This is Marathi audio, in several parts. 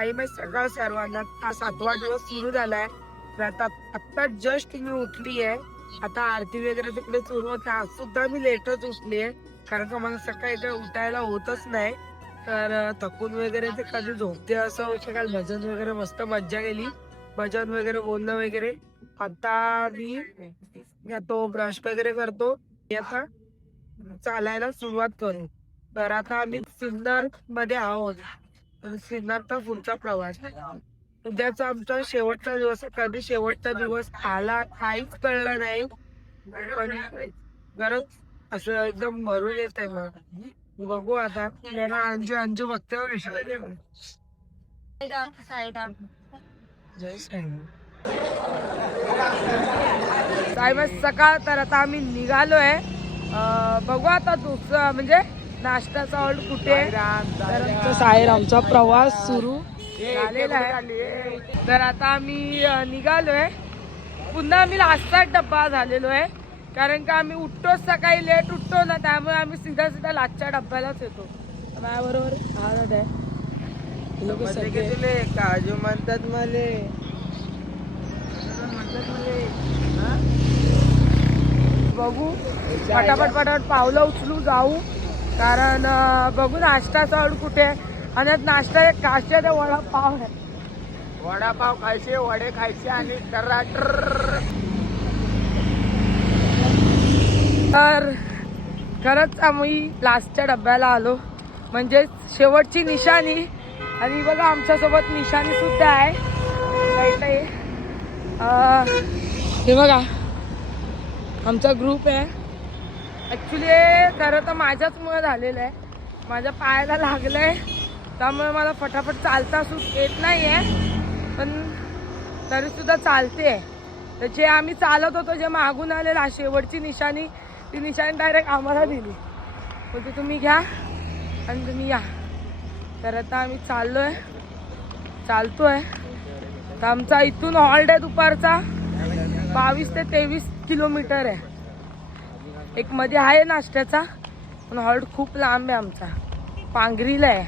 टाइम आहे सकाळ सर्वांना. 7वा दिवस सुरू झालाय. आता जस्ट मी उठली आहे. आता आरती वगैरे तिकडे सुरू होते. आज सुद्धा मी लेटच उठली आहे कारण का मला सकाळी काय उठायला होतच नाही. तर थकून वगैरे ते कधी झोपते असं होतं. काल भजन वगैरे मस्त मज्जा केली. भजन वगैरे बोलणं वगैरे. आता मी तो ब्रश वगैरे करतो. आता चालायला सुरुवात करू. तर आता आम्ही सिन्नर मध्ये आहोत. सिन्नरचा पुढचा प्रवास. उद्याचा आमचा शेवटचा दिवस. कधी शेवटचा दिवस आला काहीच कळलं नाही. पण गरज असं एकदम भरून येत आहे. मग बघू आता. अंजू अंजू बघते जय साई सकाळ. तर आता आम्ही निघालोय. बघू आता दुसरं म्हणजे नाश्त्याचा हॉल्ट कुठे. तर आमचा साईरामचा प्रवास सुरू झालेला आहे. तर आता आम्ही निघालोय. पुन्हा आम्ही लास्टचा डब्बा झालेलो आहे कारण का आम्ही उठतोच सकाळी लेट उठतो ना, त्यामुळे आम्ही सीधा लास्टच्या डब्यालाच येतो. माझ्याबरोबर भारत आहे. लोक सगळे काजू म्हणतात मले. बघू पटापट पावलं उचलू जाऊ. कारण बघू नाश्ताचा हॉल्ट कुठे. आणि नाश्ता काश्या ते वडापाव आहे. वडापाव खायचे, वडे खायचे आणि तर खरंच आम्ही लास्टच्या डब्याला आलो. म्हणजे शेवटची निशाणी. आणि बघा आमच्यासोबत निशाणी सुद्धा आहे. हे बघा आमचा ग्रुप आहे. ॲक्च्युली खरं तर माझ्याचमुळे झालेलं आहे. माझ्या पायाला लागलंय त्यामुळे मला फटाफट चालता येत नाही आहे. पण तरीसुद्धा चालते. तर जे आम्ही चालत होतो, जे मागून आलेला शेवटची निशाणी, ती निशाणी डायरेक्ट आम्हाला दिली. बोलते तुम्ही घ्या आणि तुम्ही या. तर आता आम्ही चालतोय. तर आमचा इथून हॉल्ट आहे दुपारचा 22 ते 23 किलोमीटर आहे. एक मध्ये आहे नाश्त्याचा पण हॉल्ट खूप लांब आहे आमचा. पांगरीला आहे.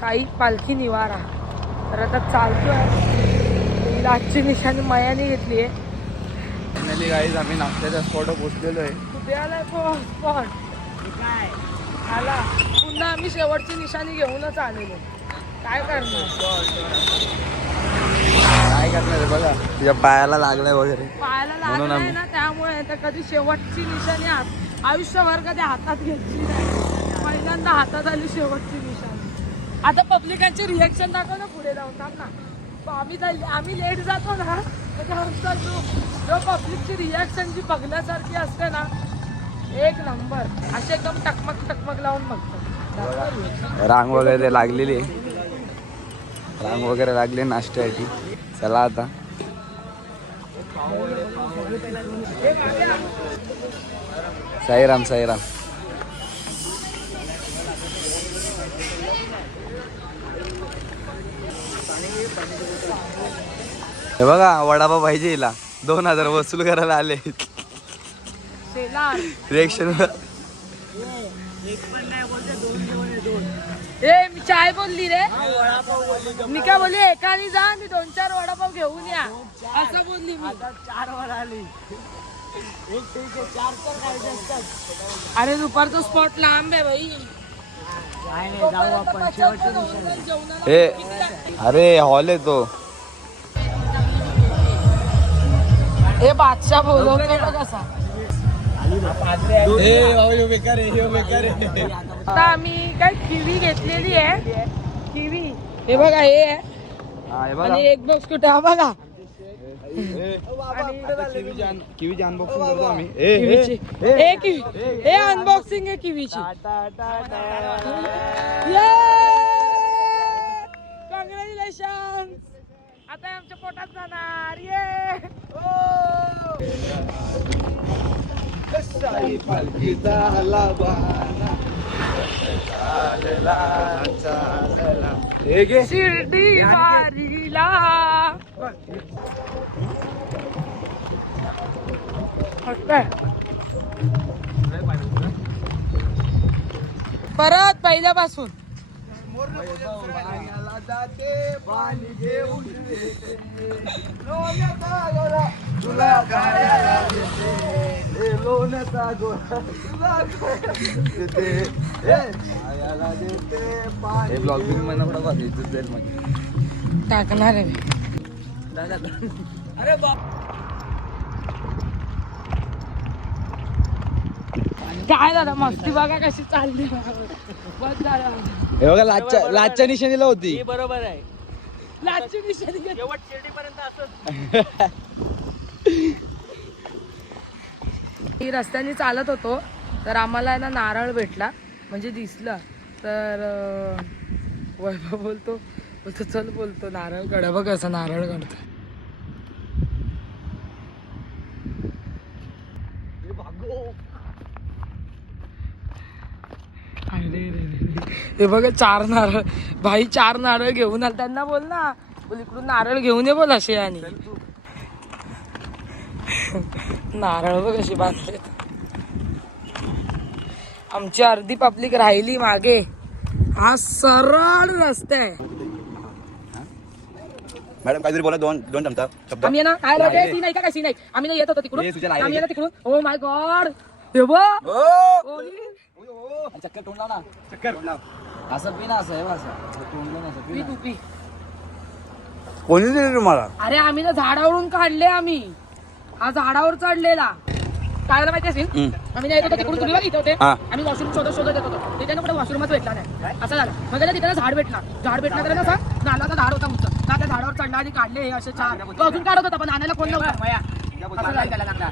साई पालखी निवारा. तर आता चालतोय. लास्टची निशाणी मयाने घेतली आहे. फायनली गाईज आम्ही नाश्त्याच्या स्पॉटवर पोहोचलेलो आहे. कुठे आलाय स्पॉट काय आला. पुन्हा आम्ही शेवटची निशाणी घेऊनच आलेलो. काय करणार बघा तुझ्या पायाला लागलाय वगैरे. पायाला लागलाय ना त्यामुळे. तर कधी शेवटची निशाणी आयुष्यभर कधी हातात घेतली नाही. पहिल्यांदा हातात आली शेवटची निशाणी. आता पब्लिकांचे रिएक्शन दाखव ना पुढे जाऊन. थांब ना. आम्ही लेट जातो ना तर जो पब्लिकची रिएक्शन जी बघण्यासारखी असते ना, एक नंबर. असे एकदम टकमक लावून बघतो. रांग वगैरे लागलेली आहे. रांग वगैरे लागली नाश्त्यासाठी. चला आता. साईराम. हे बघा वडापाव पाहिजे हिला. 2000 वसूल करायला आले. रिएक्शन मी चाय बोलली रे. मी काय बोलली एकाने जा मी 2-4 वडापाव घेऊन या असं बोलली मी. 4 वर आली. अरे दुपारचा स्पॉट लांब आहे भाई. अरे हॉल आहे तो. हे बादशाह बोलवतो कसा. आता आम्ही काय किवी घेतलेली आहे. किवी हे बघा हे आहे. आणि एक बॉक्स कुठे हा बघा. किवीची अनबॉक्सिंग करतो आम्ही. हे अनबॉक्सिंग आहे किवीची. कॉंग्रॅच्युलेशन. आता आमच्या पोटात जाणार. शिर्डी वारीला. परत पहिल्यापासून जाते पाणी घेऊन लोण्याचा गोरा तुला खायला देते, लोण्याचा गोरा तुला देते, खायला देते पाणी. हे ब्लॉगिंग मला बघा इज्जत जाईल माझी. टाकणार आहे अरे बाप. काय झालं मस्ती बघा कशी चालली बस झालं. हे बघा लाचच्या निशाणीला होती. बरोबर आहे. लाजची निशाणी घेत. शेवट शिर्डीपर्यंत असंच. मी रस्त्याने चालत होतो तर आम्हाला आहे ना नारळ भेटला म्हणजे दिसलं तर वैभव बोलतो चल बोलतो नारळ काढा बघ असं नारळ काढतो. हे बघ 4 नारळ भाई 4 नारळ घेऊन आल. त्यांना बोल ना बोल इकडून नारळ घेऊन ये बोल असे. आणि नारळ बघ कशी बांधले. आमची अर्धी पब्लिक राहिली मागे. हा सरळ रस्ता आहे. मॅडम काहीतरी बोला. दोन चमचा शब्द. आम्ही ना काय रे सी नाही का काय सी नाही आम्ही नाही येत होतो तिकडून. आम्ही येतो तिकडून. ओ माय गॉड हे बघ चक्कर तोंड लाव ना. चक्कर लाव. असं पी ना. असं आहे असं तोंड लावून असं पी तू पी. कोणी दिले तुम्हाला? अरे आम्ही ना झाडावरून काढले. आम्ही हा झाडावर चढलेला. काय झालं माहिती असेल आम्ही नाही येत होतो तिकडून. तुम्ही बघ इथे होते. आम्ही वॉशरूम शोधत येत होतो. त्याच्यानं कुठे वॉशरूमच भेटला नाही. असं झालं. मग तिथे झाड भेटला तर ना असं नानाचं झाड होता मुक्त. ना त्या झाडावर चढला आणि काढले हे असे 4. तो अजून काढत होता पण नानाला कोण नव्हता. असं झालं त्याला चांगला.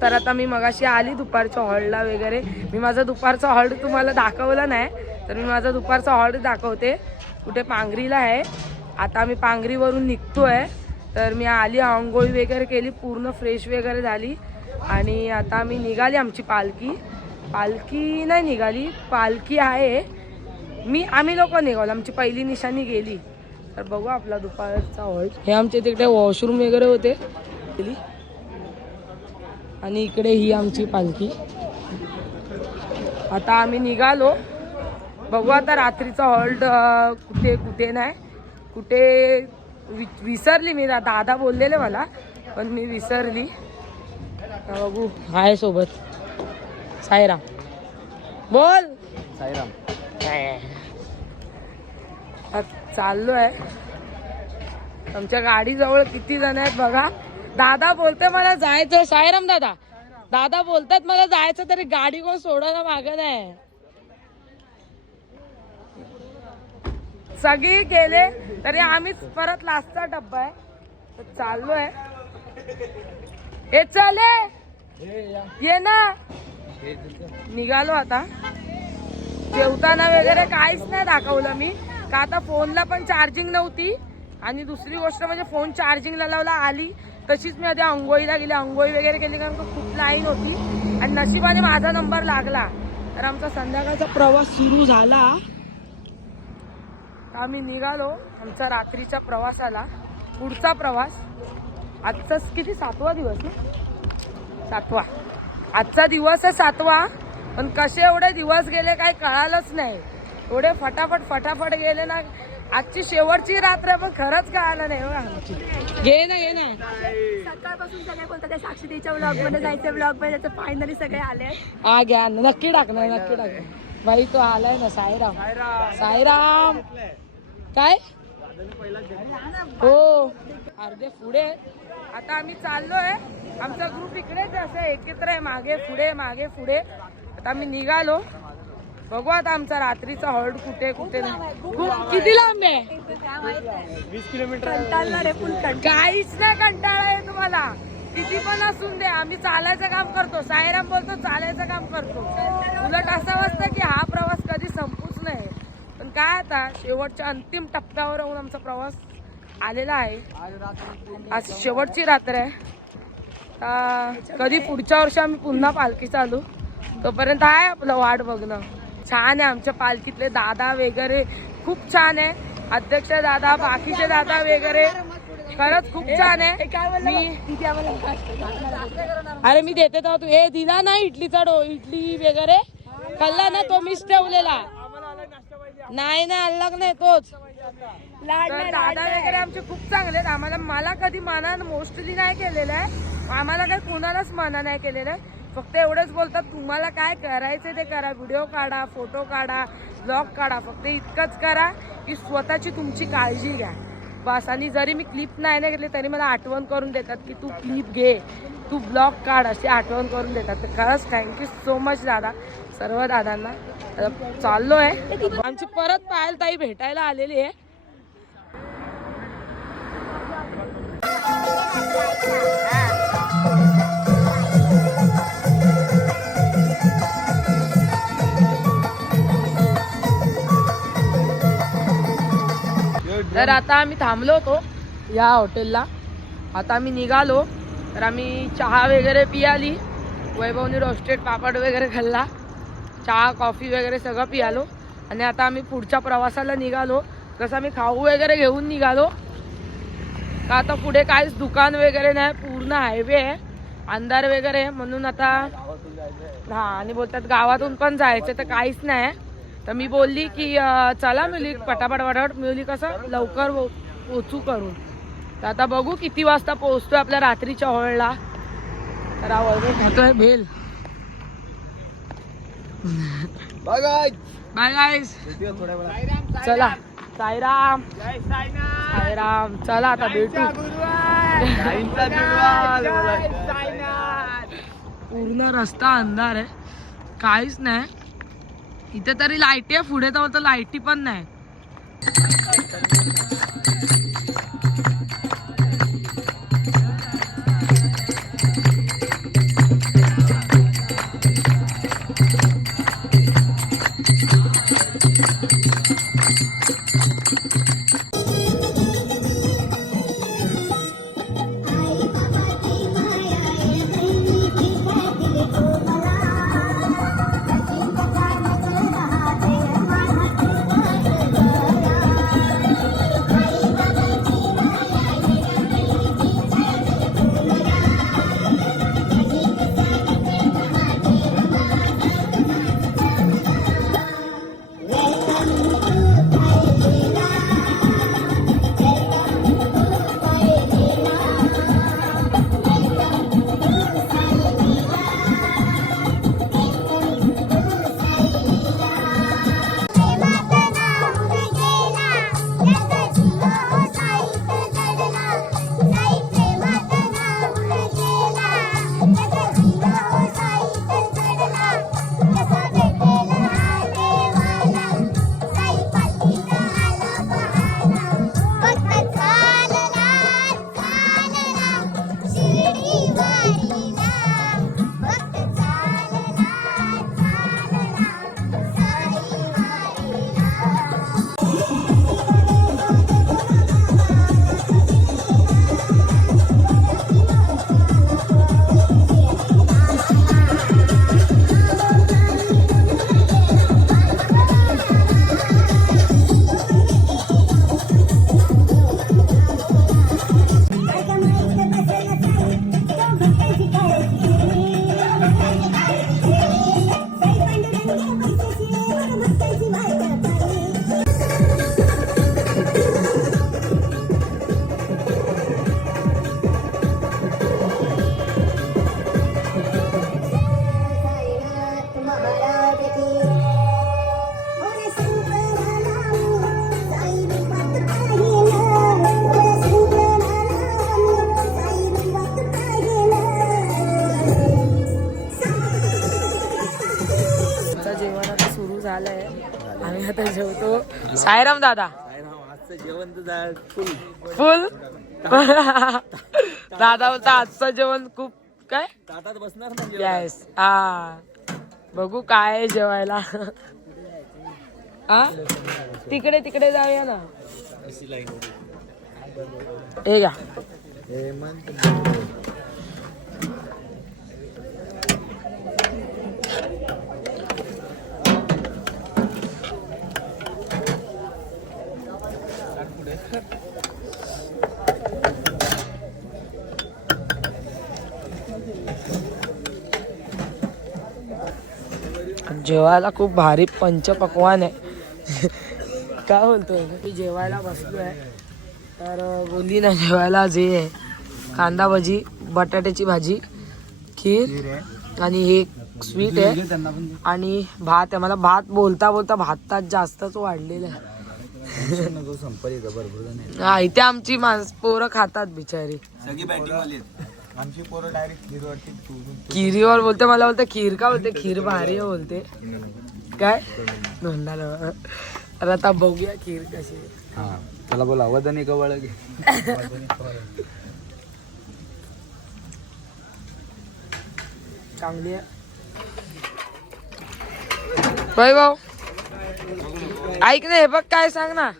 तर आता मी मगाशी आली दुपारच्या हॉलला वगैरे. मी माझा दुपारचा हॉल तुम्हाला दाखवला नाही तर मी माझा दुपारचा हॉल दाखवते. कुठे पांगरीला आहे. आता आम्ही पांगरीवरून निघतोय. तर मी आली आंघोळी वगैरे केली पूर्ण फ्रेश वगैरे झाली आणि आता आम्ही निघाली. आमची पालखी नाही निघाली. पालखी आहे. आम्ही लोक निघालो. आमची पहिली निशाणी गेली. तर बघू आपला दुपारचा हॉल. हे आमचे तिकडे वॉशरूम वगैरे होते आणि इकडे ही आमची पालखी. आता आम्ही निघालो. बघू आता रात्रीचा हॉल्ट कुठे नाही. कुठे विसरली मी. दादा बोललेले मला पण मी विसरली. बघू आहे सोबत साईराम. बोल साईराम. चाललो आहे. आमच्या गाडीजवळ किती जण आहेत बघा. दादा बोलते मला जायचं. साईराम दादा बोलतात मला जायचं तरी गाडी कोण सोडायला मागं नाही. सगळी गेले तरी आम्हीच परत लास्टचा डब्बा आहे. तर चाललोय. हे चले ये ना. निघालो आता. जेवताना वगैरे काहीच नाही दाखवलं मी का आता फोनला पण चार्जिंग नव्हती आणि दुसरी गोष्ट म्हणजे फोन चार्जिंगला लावला आली तशीच मी आधी आंघोळीला गेली. आंघोळी वगैरे केली कारण खूप लाईन होती आणि नशिबाने माझा नंबर लागला. तर आमचा संध्याकाळचा प्रवास सुरू झाला. आम्ही निघालो आमचा रात्रीच्या प्रवासाला. पुढचा प्रवास आजचा किती 7वा दिवस ना. 7वा आजचा दिवस आहे 7वा. पण कसे एवढे दिवस गेले काही कळालंच नाही. एवढे फटाफट गेले ना. आजची शेवटची रात्र पण खरंच कळालं नाही. घे ना सकाळपासून सगळे बोलतात साक्षीच्या ब्लॉग मध्ये जायचं. ब्लॉग मध्ये फायनली सगळे आले. हा घ्या नक्की टाकणार. बाई तो आलाय ना. साईराम काय हो अर्धे पुढे. आता आम्ही चाललोय. आमचा ग्रुप इकडेच असं एकत्र आहे. मागे पुढे. आता आम्ही निघालो. बघू आता आमचा रात्रीचा हॉल्ट कुठे नाही. किती लांब आहे. 20 किलोमीटर. काहीच नाही कंटाळा आहे तुम्हाला. किती पण असून दे आम्ही चालायचं काम करतो. साईराम बोलतो चालायचं काम करतो. उलट असं असतं की हा प्रवास कधी संपूच नाही. पण काय आता शेवटच्या अंतिम टप्प्यावर येऊन आमचा प्रवास आलेला आहे. आज शेवटची रात्र आहे. कधी पुढच्या वर्षी आम्ही पुन्हा पालखी चालू. तोपर्यंत आहे आपलं वाट बघणं. छान आहे आमच्या पालखीतले दादा वगैरे खूप छान आहे. अध्यक्ष दादा बाकीचे दादा वगैरे खरंच खूप छान आहे. मी देते तर तू हे दिला ना इडली वगैरे खाल्ला ना तो मिस ठेवलेला नाही ना अलग नाही तोच तर दादा वगैरे आमचे खूप चांगले आहेत. मला कधी मना मोस्टली नाही केलेलं आहे. आम्हाला काही कोणालाच मना नाही केलेलं आहे. फक्त एवढंच बोलतात तुम्हाला काय करायचं ते करा, व्हिडिओ काढा, फोटो काढा, ब्लॉग काढा, फक्त इतकंच करा की स्वतःची तुमची काळजी घ्या बस. आणि जरी मी क्लिप नाही ना घेतली तरी मला आठवण करून देतात की तू क्लिप घे, तू ब्लॉग काढ, अशी आठवण करून देतात. तर खरंच थँक्यू सो मच दादा, सर्व दादांना. चाललो आहे आमची परत पायल ताई भेटायला आलेली आहे. तर आता आम्ही थांबलो होतो या हॉटेलला. आता आम्ही निघालो. तर आम्ही चहा वगैरे पियाली, वैभवनी रोस्टेड पापड वगैरे खाल्ला, चहा कॉफी वगैरे सगळं पियालो. आणि आता आम्ही पुढच्या प्रवासाला निघालो. कसं आम्ही खाऊ वगैरे घेऊन निघालो का आता पुढे काहीच दुकान वगैरे नाही, पूर्ण हायवे आहे, अंधार वगैरे आहे. म्हणून आता हा आणि बोलतात गावातून पण जायचं तर काहीच नाही. तर मी बोलली की चला मिळली पटापट मिळली कसं लवकर पोचू करून. तर आता बघू किती वाजता पोहोचतोय आपल्या रात्रीच्या हॉलला. तर खातोय भेल. बाय गाईस चला साईराम साईराम. चला आता भेटू. पूर्ण रस्ता अंधार आहे, काहीच नाही. इथे तरी लाईटी आहे, पुढे तर लाईटी पण नाही. आम्ही आता जेवतो. साईराम दादा. जेवण तर फुल दादा बोलता आजचं जेवण खूप काय ताटात बसणार ना. येस हा बघू काय आहे जेवायला. हा तिकडे तिकडे जाऊया ना. हे घ्या. जेवायला खूप भारी पंचपक्वान आहे. काय बोलतोय मी जेवायला बसलोय तर बोलली ना जेवायला जे आहे कांदा भजी, बटाट्याची भाजी, खीर आणि हे स्वीट आहे आणि भात आहे. मला भात बोलता बोलता भातात जास्तच वाढलेलं आहे. हा इथे आमची पोरं खातात बिचारी. आमची पोरं डायरेक्ट खीरवरती खिरीवर बोलते, मला बोलते खीर का बोलते, खीर भारी आहे बोलते. काय धोंडाला तर आता बघूया खीर कशी आहे. त्याला बोला वदनी कवळ घे. चांगली आहे. भाऊ ऐक ना, हे बघ काय सांग ना.